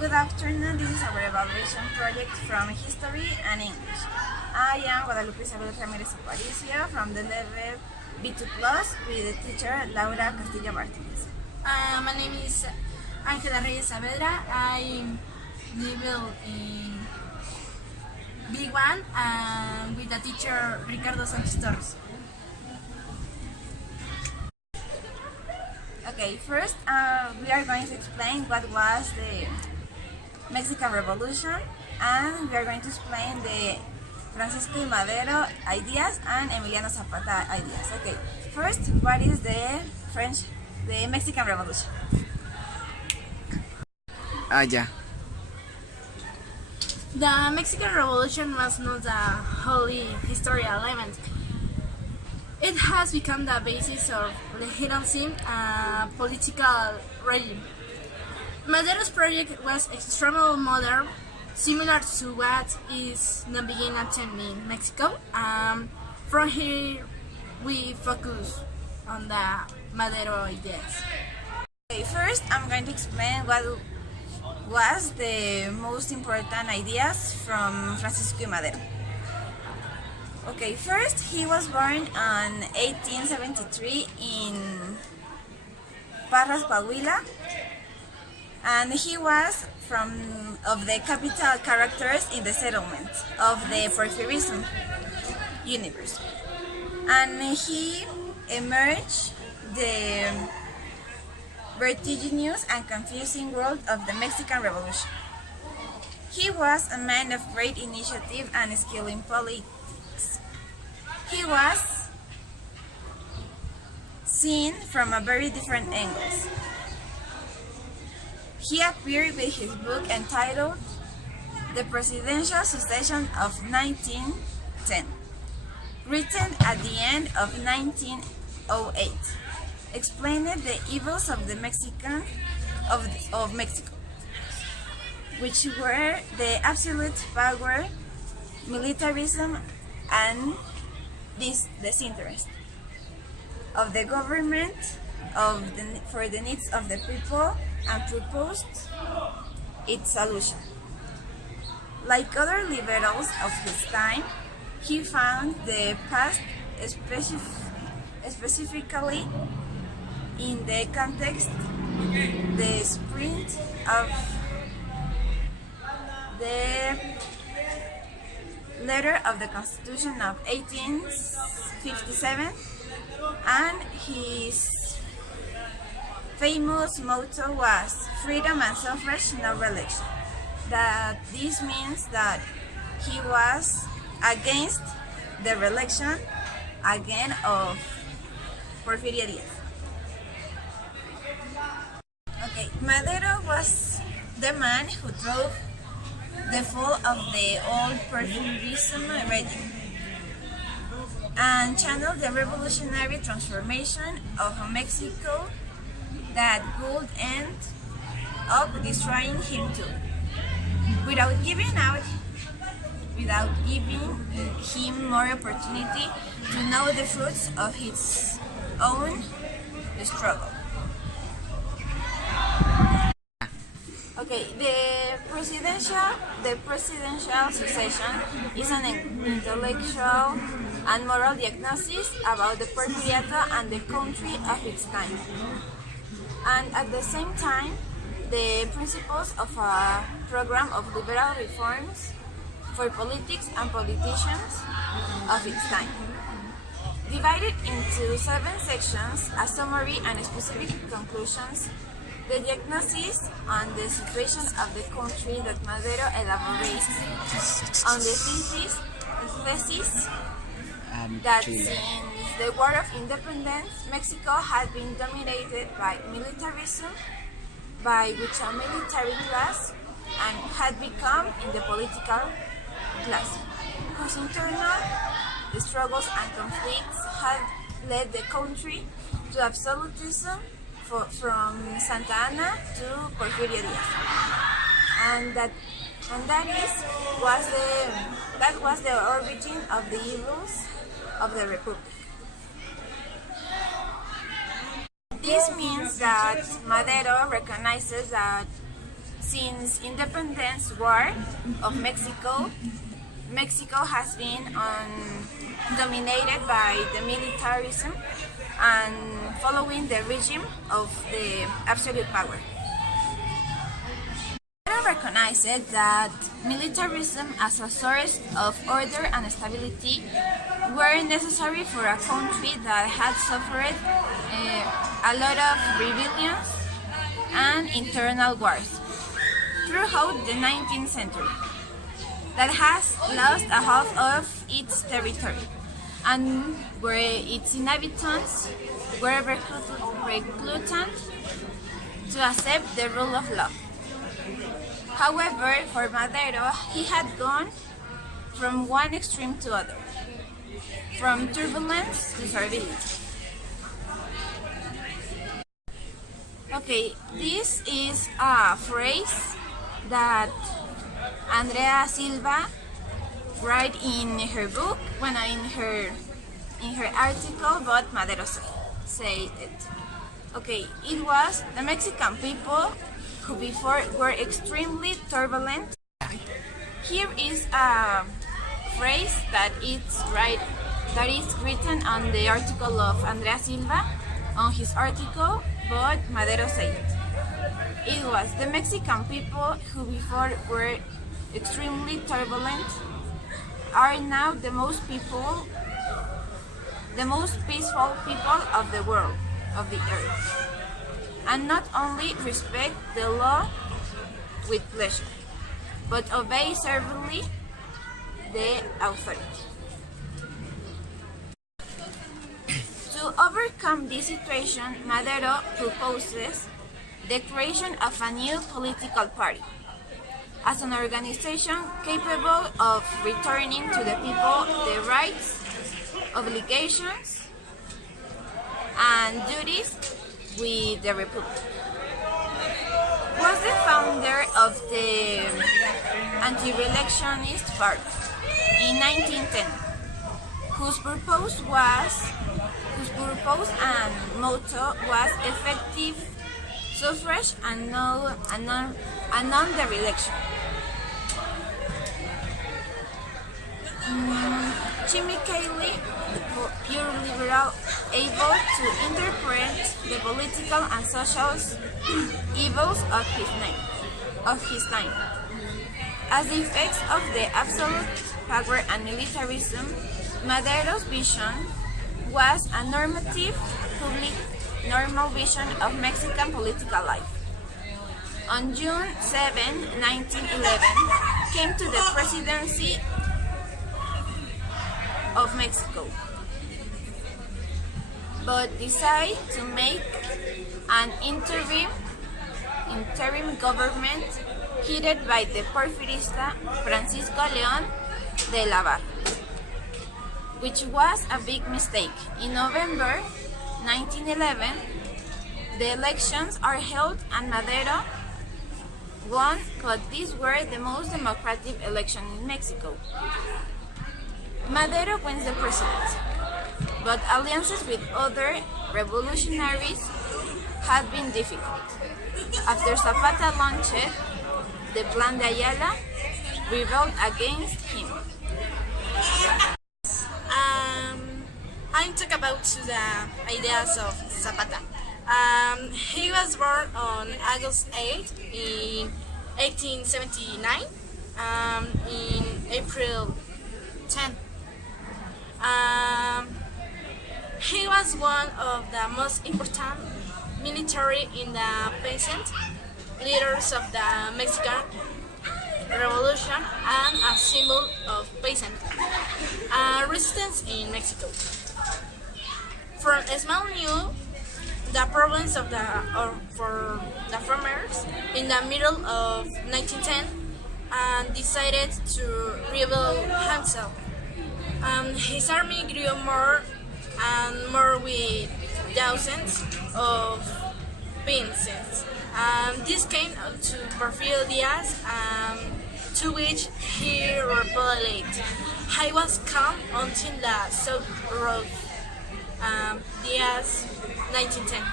Good afternoon, this is our evaluation project from History and English. I am Guadalupe Isabel Ramírez Aparicio from the level B2 Plus with the teacher Laura Castillo Martinez. My name is Reyes Saavedra. I level in B1 with the teacher Ricardo Sanchez Torres. Okay, first we are going to explain what was the Mexican Revolution, and we are going to explain the Francisco y Madero ideas and Emiliano Zapata ideas. Okay, first, what is the Mexican Revolution? Ya. The Mexican Revolution was not a wholly historical event. It has become the basis of legitimacy political regime. Madero's project was extremely modern, similar to what is now being attempted in Mexico. From here, we focus on the Madero ideas. Okay, first I'm going to explain what was the most important ideas from Francisco y Madero. Okay, first he was born in 1873 in Parras, Coahuila, and he was of the capital characters in the settlement of the Porfirism universe, and he emerged the vertiginous and confusing world of the Mexican Revolution. He was a man of great initiative and skill in politics. He was seen from a very different angles. He appeared with his book entitled The Presidential Succession of 1910, written at the end of 1908, explained the evils of Mexico, which were the absolute power, militarism, and disinterest of the government for the needs of the people, and proposed its solution. Like other liberals of his time, he found the past, specifically in the context, the spirit of the letter of the Constitution of 1857, and his famous motto was freedom and suffrage, no religion. This means that he was against the reelection again of Porfirio Diaz. Okay, Madero was the man who drove the fall of the old Porfirism regime and channeled the revolutionary transformation of Mexico that would end up destroying him too, without giving him more opportunity to know the fruits of his own struggle. Okay, the presidential succession is an intellectual and moral diagnosis about the Porfiriato and the country of its time, and at the same time, the principles of a program of liberal reforms for politics and politicians of its time. Divided into 7 sections, a summary and specific conclusions, the diagnosis on the situation of the country that Madero elaborates on the thesis that since the War of Independence, Mexico had been dominated by militarism, by which a military class and had become in the political class, whose internal struggles and conflicts had led the country to absolutism from Santa Anna to Porfirio Diaz, and that was the origin of the evils of the Republic. This means that Madero recognizes that since Since independence war of Mexico, Mexico has been dominated by the militarism and following the regime of the absolute power. I recognize that militarism as a source of order and stability were necessary for a country that had suffered a lot of rebellions and internal wars throughout the 19th century that has lost a half of its territory and where its inhabitants were recluted to accept the rule of law. However, for Madero, he had gone from one extreme to other, from turbulence to servility. Okay, this is a phrase that Andrea Silva write in her book, in her article, but Madero said it. Okay, it was the Mexican people who before were extremely turbulent. Here is a phrase that is written on the article of Andrea Silva on his article, but Madero said it. It was the Mexican people who before were extremely turbulent are now the most peaceful people of the world, of the earth, and not only respect the law with pleasure, but obey servilely the authority. To overcome this situation, Madero proposes the creation of a new political party as an organization capable of returning to the people the rights, obligations, and duties with the Republic. Was the founder of the anti-reelectionist party in 1910, whose purpose and motto was effective suffrage and non-dereliction. Chemically pure liberal, able to interpret the political and social evils of his time. As the effects of the absolute power and militarism, Madero's vision was a normative, public, normal vision of Mexican political life. On June 7, 1911, came to the presidency of Mexico, but decided to make an interim government headed by the Porfirista Francisco León de la Barra, which was a big mistake. In November 1911, the elections are held and Madero won, but these were the most democratic election in Mexico. Madero wins the presidency, but alliances with other revolutionaries had been difficult. After Zapata launched the Plan de Ayala, rebelled against him. I talk about the ideas of Zapata. He was born on August 8 in 1879, in April 10. He was one of the most important military in the peasant leaders of the Mexican Revolution and a symbol of peasant resistance in Mexico. From a small knew the problems of for the farmers in the middle of 1910 and decided to rebel himself. His army grew more and more with thousands of peasants. This came to Porfirio Diaz, to which he rebelled. He was calm until the South Road. Diaz, 1910.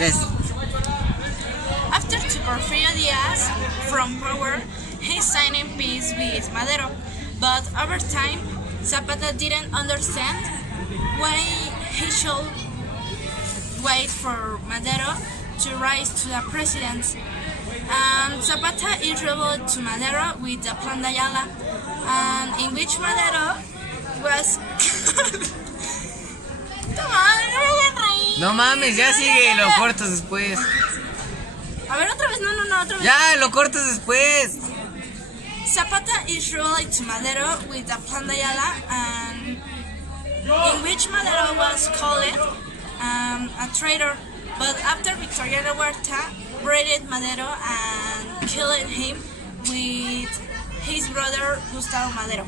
Yes. After After to Porfirio Diaz from power, he signed peace with Madero, but over time, Zapata didn't understand why he should wait for Madero to rise to the presidency. And Zapata is rebelled to Madero with the Plan de Ayala, and in which Madero was... No mames, ya sigue, lo cortas después. A ver, otra vez, no, otra vez. Ya, lo cortas después. Zapata is rebelled to Madero with the Plan de Ayala, and in which Madero was called a traitor. But after Victoriano Huerta raided Madero and killed him with his brother Gustavo Madero.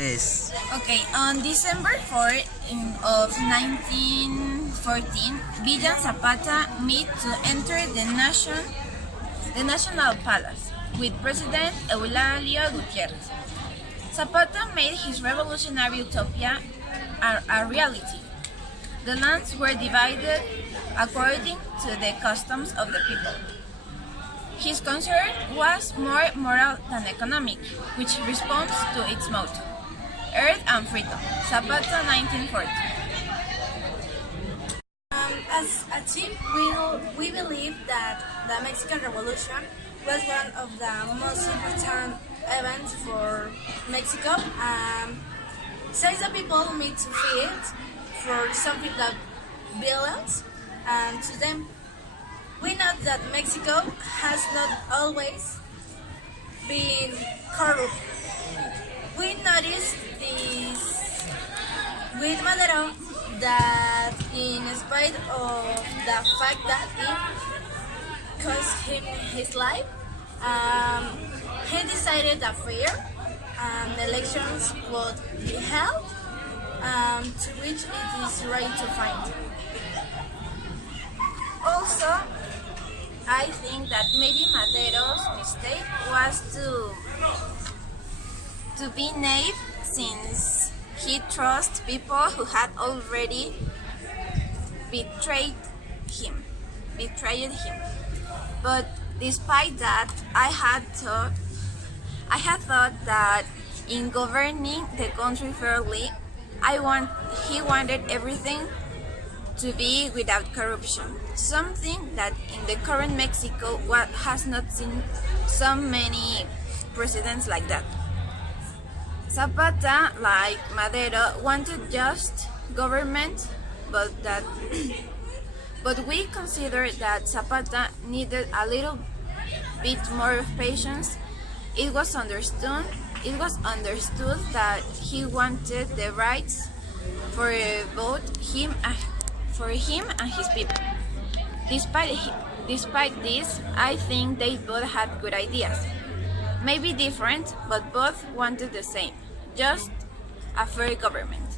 Yes. Okay, on December 4 of 1914, Villa and Zapata meet to enter the National Palace with President Eulalio Gutierrez. Zapata made his revolutionary utopia a reality. The lands were divided according to the customs of the people. His concern was more moral than economic, which responds to its motto, Earth and Freedom, Zapata 1940. As a team, we believe that the Mexican Revolution was one of the most important events for Mexico. Since the people meet to fight for something that belongs to them. We know that Mexico has not always been corrupt. We noticed this with Madero, that in spite of the fact that it cost him his life, he decided that fair elections would be held, to which it is right to find. Also, I think that maybe Madero's mistake was to be naive, since he trusts people who had already betrayed him. But despite that, I had thought that in governing the country fairly, he wanted everything to be without corruption, something that in the current Mexico has not seen so many presidents like that. Zapata, like Madero, wanted just government, but we consider that Zapata needed a little bit more of patience. It was understood that he wanted the rights for both him and his people. Despite this, I think they both had good ideas. Maybe different, but both wanted the same, just a fair government.